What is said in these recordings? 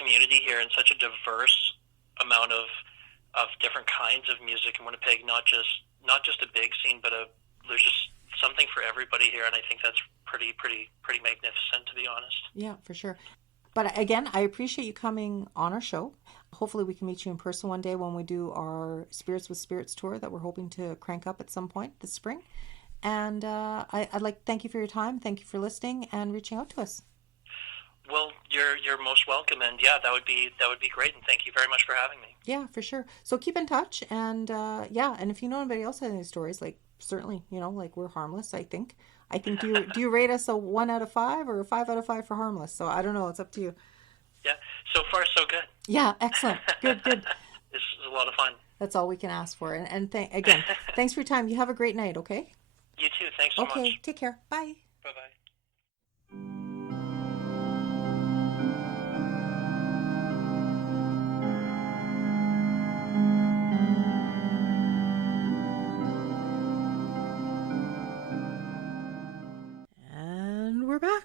community here and such a diverse amount of different kinds of music in Winnipeg. Not just a big scene, but there's just something for everybody here, and I think that's pretty magnificent, to be honest. Yeah, for sure. But again, I appreciate you coming on our show. Hopefully we can meet you in person one day when we do our Spirits with Spirits tour that we're hoping to crank up at some point this spring. And I'd like to thank you for your time. Thank you for listening and reaching out to us. Well, you're most welcome, and yeah, that would be great, and thank you very much for having me. Yeah, for sure. So keep in touch, and and if you know anybody else has any stories, like certainly, like we're harmless. I think. Do you rate us a 1 out of 5 or a 5 out of 5 for harmless? So I don't know. It's up to you. Yeah, so far so good. Yeah, excellent. Good. This is a lot of fun. That's all we can ask for. And again, thanks for your time. You have a great night. Okay. You too. Thanks so much. Okay. Take care. Bye. Bye-bye. And we're back.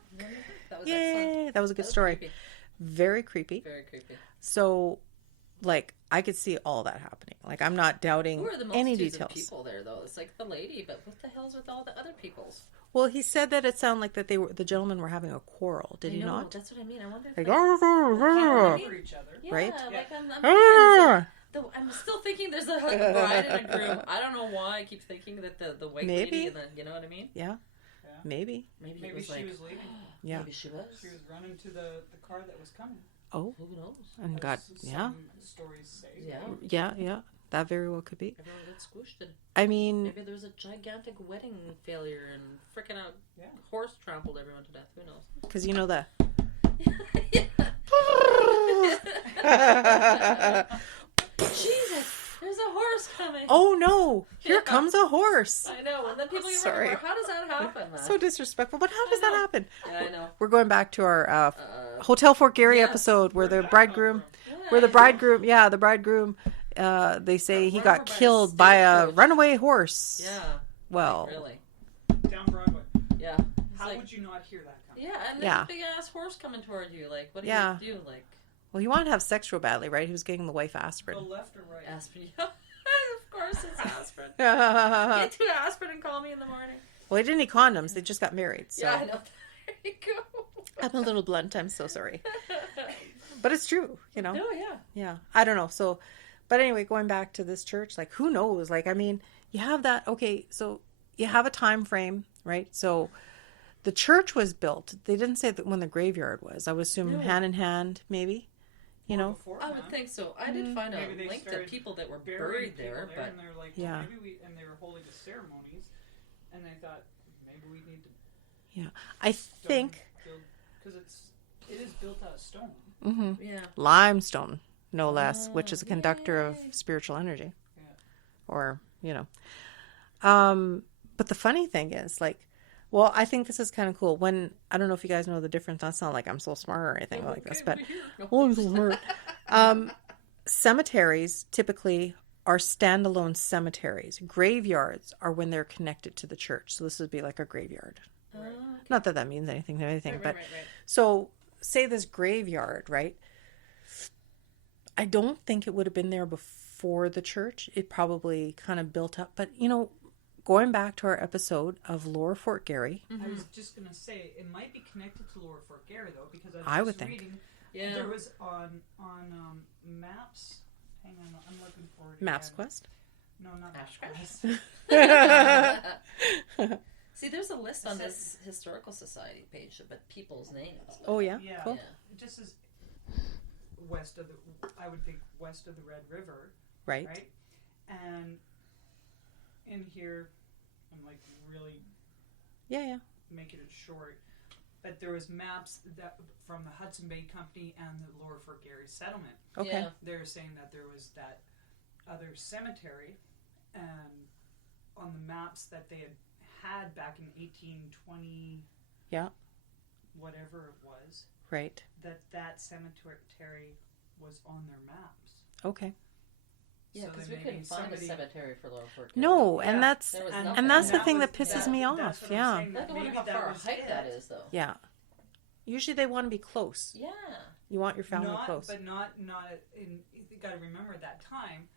That was Yay! excellent. That was a good story. Creepy. Very creepy. Very creepy. So, I could see all that happening. I'm not doubting Who are the any multitudes details. of people there, though? It's like the lady, but what the hell's with all the other peoples? Well, he said that it sounded like that the gentlemen were having a quarrel. Did he know, not? That's what I mean. I wonder if Like, For each other. yeah, right? Like I'm Ah! I'm still thinking there's a bride and a groom. I don't know why I keep thinking that the white lady and the, you know what I mean? Yeah. Yeah. Maybe. Maybe Maybe was she like, was leaving. Yeah. Maybe she was. She was running to the car that was coming. Oh, Who knows? and got Some stories say. Yeah. Yeah. That very well could be. Everyone got squished. And I mean, maybe there was a gigantic wedding failure and freaking out horse trampled everyone to death. Who knows? because you know that. Jesus, there's a horse coming. Oh no! Here comes a horse. I know. And then people get Sorry. running. How does that happen, man? So disrespectful. But how does that happen? Yeah, I know. We're going back to our Hotel Fort Gary episode where the bridegroom, the bridegroom, they say he got killed by a runaway horse. Yeah. Well, Really? Down Broadway. Yeah. How like, would you not hear that coming? yeah, and there's a big ass horse coming toward you. Like, what do you do? Like, well, he wanted to have sex real badly, right? He was getting the wife aspirin. Go left or right? aspirin. Of course, it's aspirin. Get to aspirin and call me in the morning. Well, they didn't need condoms. They just got married. So. Yeah, I know. There you go. I'm a little blunt. I'm so sorry. But it's true, Oh, yeah. Yeah. I don't know. So, but anyway, going back to this church, who knows? I mean, you have that. Okay. So you have a time frame, right? So the church was built. They didn't say that when the graveyard was. I would assume hand in hand, maybe, I would think so. I did find a link to people that were buried there, but and they're like, yeah. maybe and they were holding the ceremonies, and they thought maybe we need to. Yeah, I think because it is built out of stone. Mm-hmm. Yeah, limestone, no less, which is a conductor of spiritual energy, or But the funny thing is, well, I think this is kind of cool. When I don't know if you guys know the difference. That's not like I'm so smart or anything like this, but I'm so smart. Cemeteries typically are standalone cemeteries. Graveyards are when they're connected to the church. So this would be like a graveyard. Okay. Not that that means anything to anything, but right. so say this graveyard, right? I don't think it would have been there before the church. It probably kind of built up, but going back to our episode of Lower Fort Garry. I was just going to say, it might be connected to Lower Fort Garry, though, because I was would just think. reading, Yeah. there was on maps, hang on, I'm looking for it. Maps again. Quest? No, not Maps Quest. Quest. See, there's a list on this historical society page about people's names. Oh, yeah? Yeah. Cool. It just is west of I would think west of the Red River. Right. Right? And in here, I'm really making it short, but there was maps that from the Hudson Bay Company and the Lower Fort Garry settlement. Okay. Yeah. They're saying that there was that other cemetery, and on the maps that they had back in 1820, whatever it was, right, that cemetery was on their maps. Okay. Yeah, So because then we maybe couldn't find a somebody- cemetery for Lower Fort Garry. No, Yeah. and that's There was And- nothing. and that's the that thing was- that pisses that- me that's off. what I'm Yeah. saying, I that don't know maybe how that far a was hike it. that is, though. Yeah. Usually they want to be close. Yeah. You want your family close. But not in, you got to remember at that time,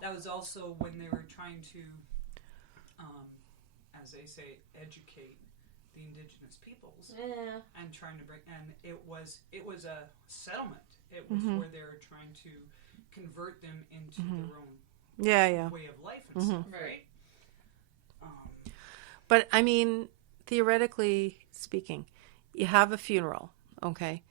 that was also when they were trying to, as they say, educate the indigenous peoples. Yeah. And trying to bring, and it was a settlement. It was where they were trying to convert them into their own way of life and stuff, right? But I mean, theoretically speaking, you have a funeral, okay?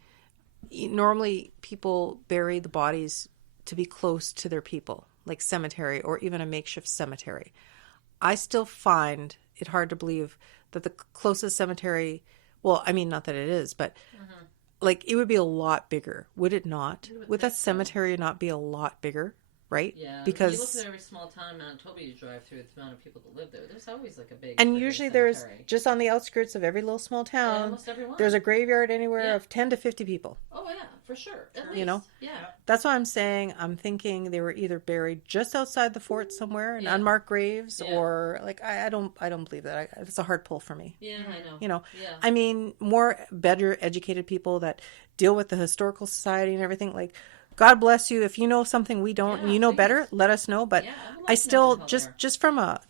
Normally, people bury the bodies to be close to their people, like cemetery or even a makeshift cemetery. I still find it hard to believe that the closest cemetery, well, I mean, not that it is, but like it would be a lot bigger, would it not? Would that cemetery not be a lot bigger? Right? Yeah. Because you look at every small town in Manitoba you drive through, the amount of people that live there. There's always like a big. And usually there's just on the outskirts of every little small town. Almost everyone. There's a graveyard anywhere of 10 to 50 people. Oh yeah, for sure. At least. You know. Yeah. That's why I'm saying. I'm thinking they were either buried just outside the fort somewhere in unmarked graves, or like I don't believe that. It's a hard pull for me. Yeah, I know. You know. Yeah. I mean, better educated people that deal with the historical society and everything like. God bless you. If you know something we don't, and you know better, let us know. But I still just from a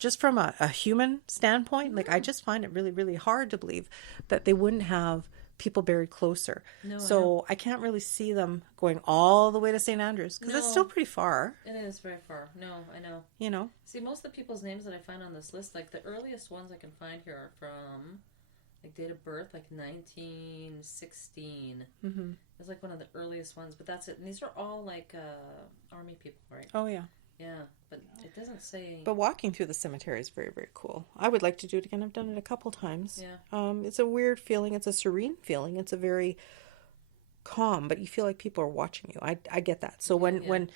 human standpoint, like I just find it really, really hard to believe that they wouldn't have people buried closer. No, so I can't really see them going all the way to St. Andrews because it's still pretty far. It is very far. No, I know. You know. See, most of the people's names that I find on this list, like the earliest ones I can find here are from. Like date of birth, like 1916. It's like one of the earliest ones, but that's it. And these are all like army people, right? Oh yeah, yeah. But it doesn't say. But walking through the cemetery is very, very cool. I would like to do it again. I've done it a couple times. Yeah. It's a weird feeling. It's a serene feeling. It's a very calm, but you feel like people are watching you. I get that. So when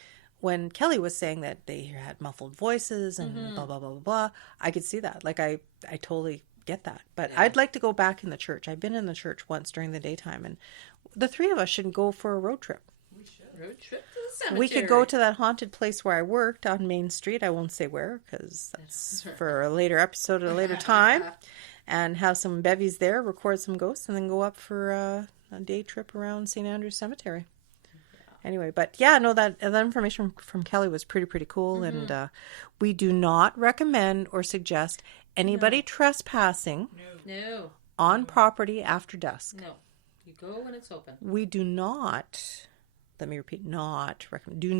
Kelly was saying that they had muffled voices and blah blah blah blah blah, I could see that. Like I totally. Get that, but I'd like to go back in the church. I've been in the church once during the daytime, and the three of us should go for a road trip. We should road trip to the cemetery. We could go to that haunted place where I worked on Main Street. I won't say where because that's for a later episode at a later time, and have some bevies there, record some ghosts, and then go up for a day trip around St. Andrew's Cemetery. Anyway, but that information from Kelly was pretty cool, and we do not recommend or suggest anybody trespassing on property after dusk. No, you go when it's open. We do not. Let me repeat: do not recommend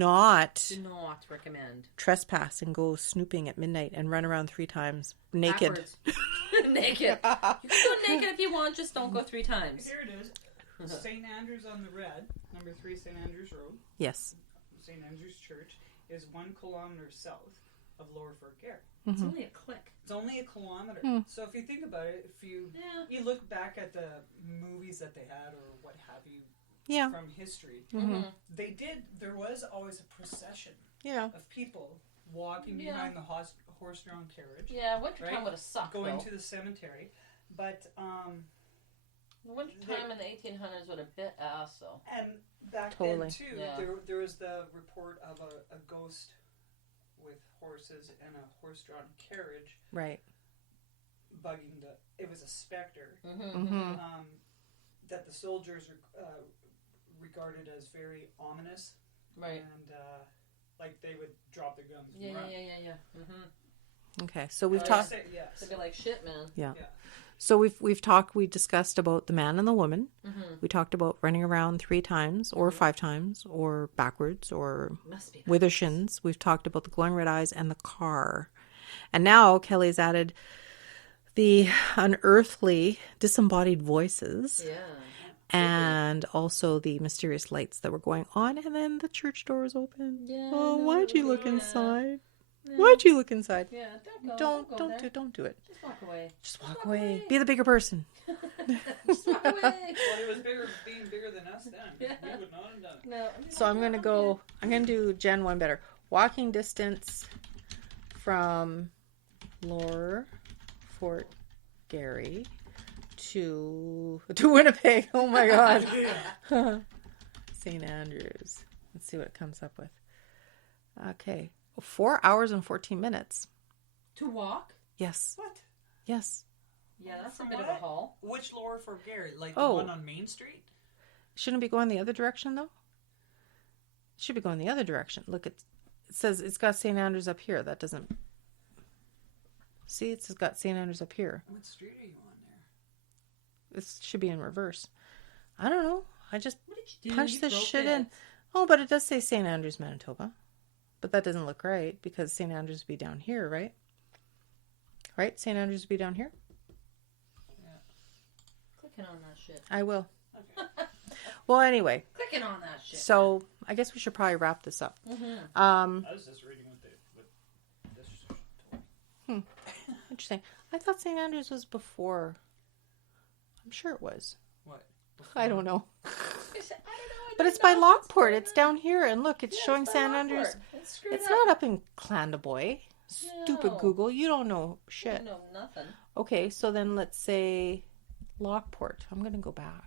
trespass and go snooping at midnight and run around 3 times naked. Naked. You can go naked if you want. Just don't go 3 times. Here it is. St. Andrews on the Red, number 3 St. Andrews Road. Yes. St. Andrews Church is 1 kilometer south of Lower Fort Garry. It's only a click. It's only a kilometer. So if you think about it, if you look back at the movies that they had or what have you from history, there was always a procession of people walking behind the horse-drawn carriage. Yeah, wintertime would have sucked, going to the cemetery. But wintertime in the 1800s would have bit ass, though. And back then, too, there was the report of a ghost with horses and a horse-drawn carriage. Right. Bugging it was a specter. That the soldiers regarded as very ominous. Right. And, like, they would drop their guns and run. Yeah. Okay, so we've talked... They'd be like, shit, man. Yeah. So we discussed about the man and the woman. We talked about running around 3 times or 5 times or backwards or Withershins. We've talked about the glowing red eyes and the car. And now Kelly's added the unearthly disembodied voices. Yeah. And also the mysterious lights that were going on, and then the church doors open. Yeah. Oh, why'd you look inside? Yeah. Why'd you look inside? Yeah, don't do it. Just walk away. Just walk away. Be the bigger person. Just walk away. Well, it was being bigger than us then. Yeah. We would not have done it. No. So I'm gonna do Gen 1 better. Walking distance from Lower Fort Garry to Winnipeg. Oh my God. St. Andrews. Let's see what it comes up with. Okay. 4 hours and 14 minutes. To walk? Yes. What? Yes. Yeah, that's a bit of a haul. Which Lower Fort Garry? Like the one on Main Street? Shouldn't it be going the other direction, though? It should be going the other direction. Look, it says it's got St. Andrews up here. That doesn't... See, it's got St. Andrews up here. What street are you on there? This should be in reverse. I don't know. I just punched You this broke shit it. in. Oh, but it does say St. Andrews, Manitoba. But that doesn't look right because St. Andrews would be down here, right? Right? St. Andrews would be down here? Yeah. Clicking on that shit. I will. Okay. Well, anyway. Clicking on that shit. So, I guess we should probably wrap this up. I was just reading what this told me. Interesting. I thought St. Andrews was before. I'm sure it was. What? I don't know. I don't know. But it's by Lockport. It's down here. And look, it's showing by St. Lockport. Andrews. Screwed It's up. not up in Clandeboye. Stupid No. Google. You don't know shit. No, nothing. Okay, so then let's say Lockport. I'm going to go back.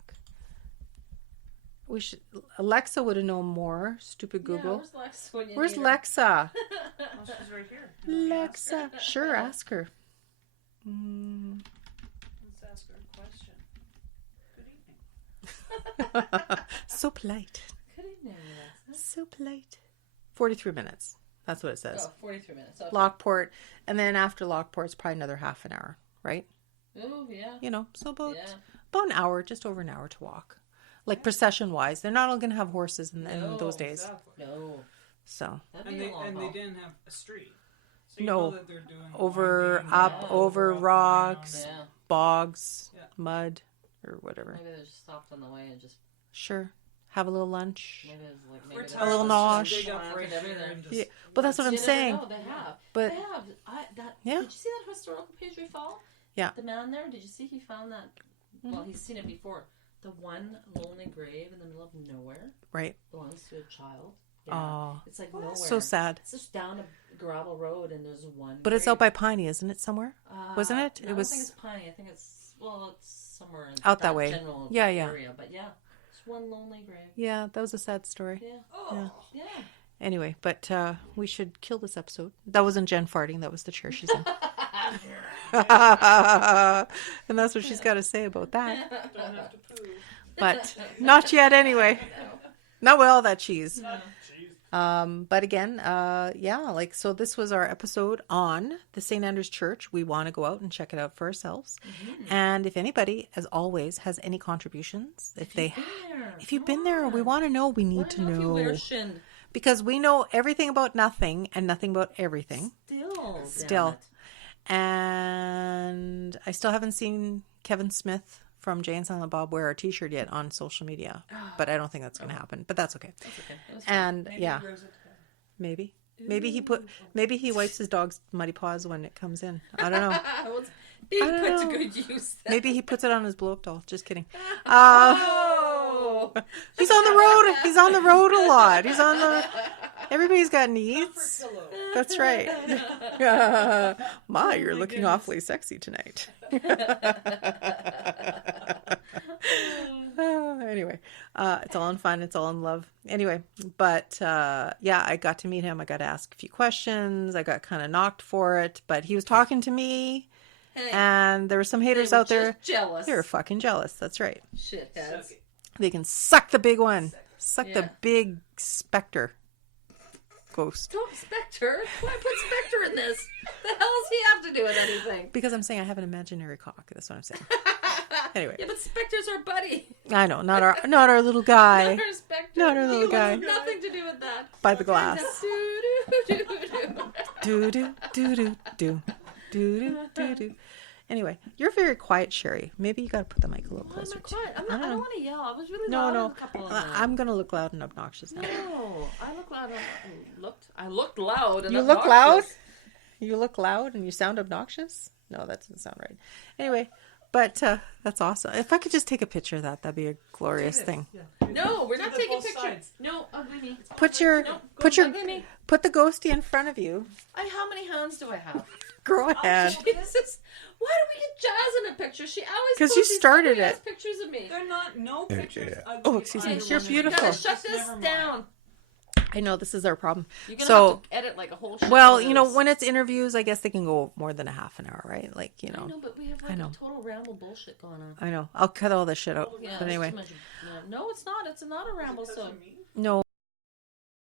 We should. Alexa would have known more. Stupid Yeah, Google. where's Lex when you Where's need her? Lexa? Well, she's right here. Lexa. Sure, ask her. Let's ask her a question. Good evening. So polite. Good evening, Lex. So polite. 43 minutes. That's what it says. Oh, 43 minutes. Okay. Lockport. And then after Lockport, it's probably another half an hour, right? Oh, yeah. You know, so about Yeah. an hour, just over an hour to walk. Like procession-wise. They're not all going to have horses in No, those days. Exactly. No. So, That'd And be they, a long and they haul. didn't have a street. So you No. know that they're doing over, winding, up, Yeah. over up and rocks, around. Yeah. bogs, Yeah. mud, or whatever. Maybe they just stopped on the way and just... Sure. Have a little lunch. Maybe it's like... We're Maybe A little tireless, just nosh. dig up Slap right and here everything. and just- Yeah, but that's what I'm You never saying. know, they have. But They have. Yeah. Did you see that historical page we follow? Yeah. The man there, did you see he found that? Well, he's seen it before. The one lonely grave in the middle of nowhere right. belongs to a child. Oh, It's like nowhere. so sad. It's just down a gravel road and there's one. But it's grave. out by Piney, isn't it? Somewhere, wasn't it? No, It I was don't think it's Piney. I think it's somewhere in Out that way. general Yeah, yeah. area. But yeah, it's one lonely grave. Yeah, that was a sad story. Yeah. Oh. Yeah. Anyway, but we should kill this episode. That wasn't Jen farting. That was the chair she's in. And that's what she's got to say about that. Don't have to poo. But not yet anyway. Not with all that cheese. Jeez. But again, like, so this was our episode on the St. Andrew's Church. We want to go out and check it out for ourselves. And if anybody, as always, has any contributions, if you've been there, we want to know. We need to know. Withershin. Because we know everything about nothing and nothing about everything. Still. damn it. And I still haven't seen Kevin Smith from Jay and Silent Bob wear a t-shirt yet on social media. But I don't think that's going to happen. But that's okay. That's okay. It was fun. And Maybe yeah, he grows it together. maybe he wipes his dog's muddy paws when it comes in. I don't know. It's being I don't put know. to good use. Maybe he puts it on his blow-up doll. Just kidding. Oh. He's on the road. He's on the road a lot. Everybody's got needs. Comfort pillow. That's right. Ma, you're looking awfully sexy tonight. Anyway, it's all in fun. It's all in love. Anyway, but yeah, I got to meet him. I got to ask a few questions. I got kind of knocked for it, but he was talking to me, Hey, and there were some haters they were out there. just jealous. They were fucking jealous. That's right. Shitheads. Suck it. They can suck the big one. Suck Yeah. the big specter. Ghost. Don't Spectre. Why put Spectre in this? The hell does he have to do with anything? Because I'm saying I have an imaginary cock. That's what I'm saying. Anyway. Yeah, but Spectre's our buddy. I know, not our little guy. Not our Spectre. Not our little He guy. wants nothing to do with that. By the glass. Do-do-do-do. Do do do do do do do do. Anyway, you're very quiet, Sherry. Maybe you got to put the mic a little Why am closer I to you. quiet? I don't want to yell. I was really No, loud no. in a couple of them. I'm gonna look loud and obnoxious now. No, I look loud. I looked loud. And You look loud? obnoxious. You look loud and you sound obnoxious? No, that doesn't sound right. Anyway, but that's awesome. If I could just take a picture of that, that'd be a glorious thing. Yeah. No, we're not Do the taking both pictures. sides. No, ugly me. Put your No, put go your ugly me. put the ghostie in front of you. How many hands do I have? Go ahead. Jesus. Why do we get Jas in a picture? She always 'Cause posts you these started ugly-ass it. pictures of me. They're not no pictures. Oh, excuse me. Either You're one of beautiful. Gotta them. shut this Never mind. down. I know this is our problem. You're gonna have to edit like a whole. Well, you know, when it's interviews, I guess they can go more than a half an hour, right? Like, you know. I know, but we have like a total ramble bullshit going on. I know. I'll cut all this shit out. Yeah, but anyway. no, it's not. It's not a ramble. So no.